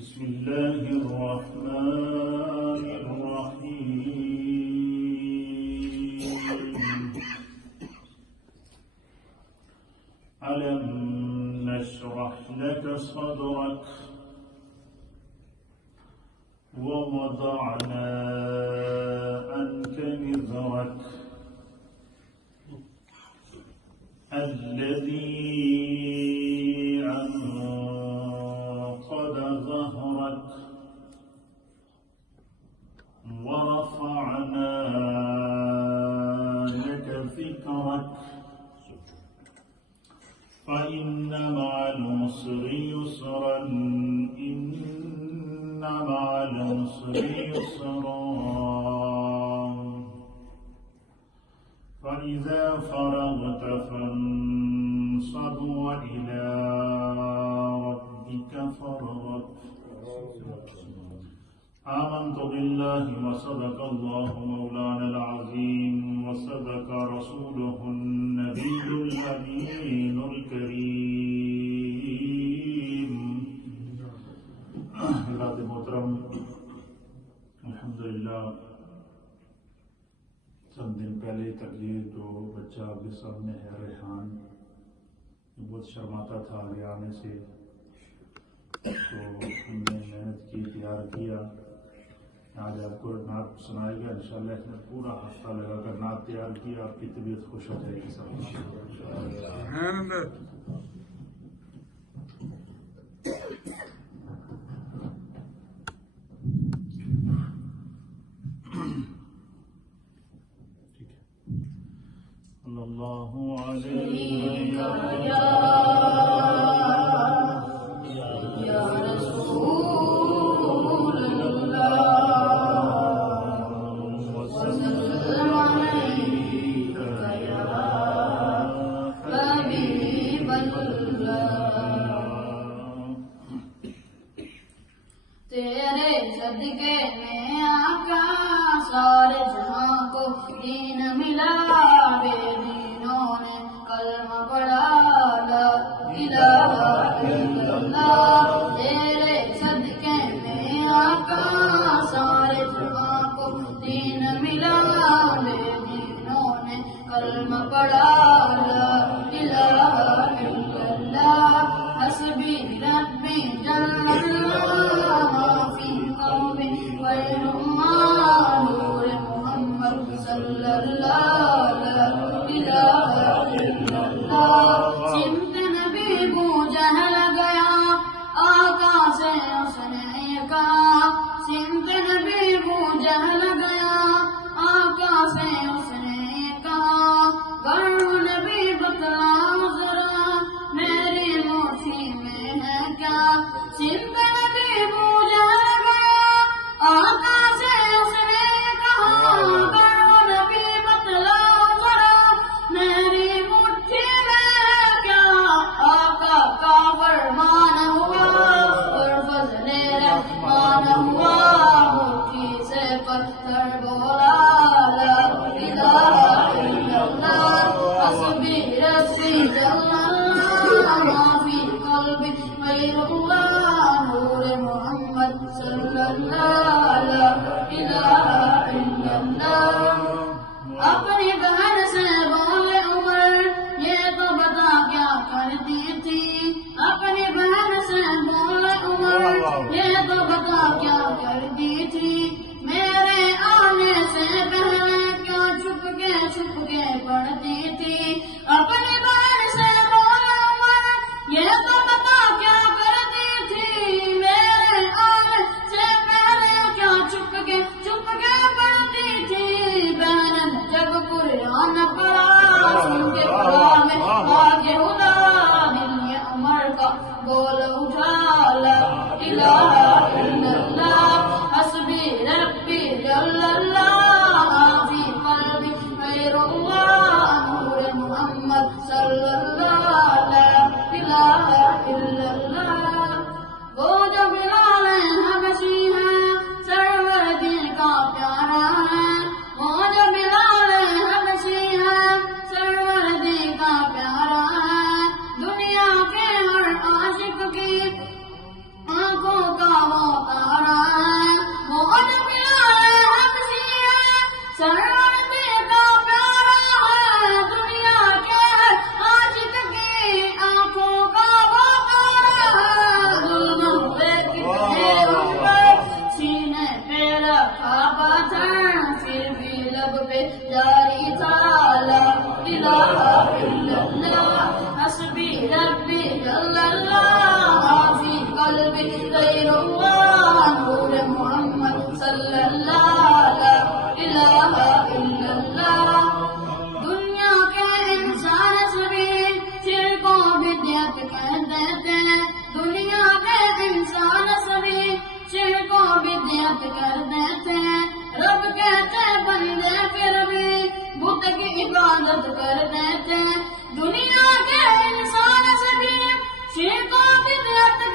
بسم الله الرحمن الرحيم ألم نشرح لك صدرك ووضعنا عنك وزرك الذي أنقض ظهرك ورفعنا لك ذكرك فإن مع العسر يسرا إن مع العسر يسرا فإذا فرغت فانصب وإلى ربك فارغب آمنت بالله وصدق الله مولانا العظيم وصدق رسوله النبي الأمين الكريم. حضرات محترم، الحمدللہ چند دن پہلے تک یہ جو بچہ آپ کے سامنے ہے ریحان، بہت شرماتا تھا آگے آنے سے، تو ہم نے محنت کی، تیار کیا. آج آپ کو نعت سنائے گا انشاءاللہ. اس نے پورا ہفتہ لگا کر نعت تیار کی. آپ کی طبیعت خوش ہو جائے گی سب. اللہ علیہ یا رسول اللہ وسلم علیک یا حبیب اللہ. تیرے صدقے میں آقا سارے جہاں کو دین ملا، بے دینوں نے کلمہ پڑھا لا الہ الا اللہ. تیرے صدقے میں آقا سارے جہاں کو دین ملا، بے دینوں نے کلمہ پڑھا لا الہ الا اللہ. حسبی ربی جل اللہ ما فی قلبی غیر اللہ نور محمد صلی اللہ لا الہ الا اللہ. سمت نبی بوجھ گیا آقا سے اس نے کہا، سمت نبی بوجھ گیا آقا سے اس نے کہا، گرو نبی بتلاؤ ذرا میری مٹھی میں ہے کیا. سمت نبی بوجھ گیا آقا سے اس نے کہا، گرو نبی بتلاؤ ذرا میری مٹھی میں ہے کیا. آقا کا فرمان ہوا اور فضل رحمان ہوا، مٹھی سے پتھر بولا لا الہ الا اللہ. حسبی ربی جل اللہ ما فی قلبی غیر اللہ نور محمد صلی اللہ لا الہ الا اللہ. اپنی بہن سے بولے عمر یہ تو بتا کیا کرتی تھی، اپنی بہن سے بولے عمر یہ تو بتا کیا کرتی تھی. میرے آنے سے پہلے کیا چھپ کے پڑھتی تھی. اپنی بہن سے بولے عمر یہ تو بتا کیا کرتی تھی. میرے آنے سے پہلے کیا چھپ کے پڑھتی تھی. بہن جب قرآن پڑھا سن کے پڑھا میں آگے اٹھا، دل یہ عمر کا بول اٹھا لا الہ الا اللہ. حسبی ربی جل اللہ فی قلبی غیر اللہ نور محمد صلی اللہ لا الہ الا اللہ. وہ جو بلال حبشی ہے سرور دین کا پیارا ہے، وہ جو بلال حبشی ہے سرور دین کا پیارا ہے. دنیا کے ہر عاشق کی آنکھوں کا نبی غیر اللہ نور محمد صلی اللہ لا الہ الا اللہ. دنیا کے انسان سبھی شرک و بدعت کر دیتے ہیں. دنیا کے انسان سبھی شرک و بدعت کر دیتے ہیں. رب کہتے بندے پھر بھی بت کی عبادت کر دیتے ہیں. دنیا کے انسان سبھی شرک و بدعت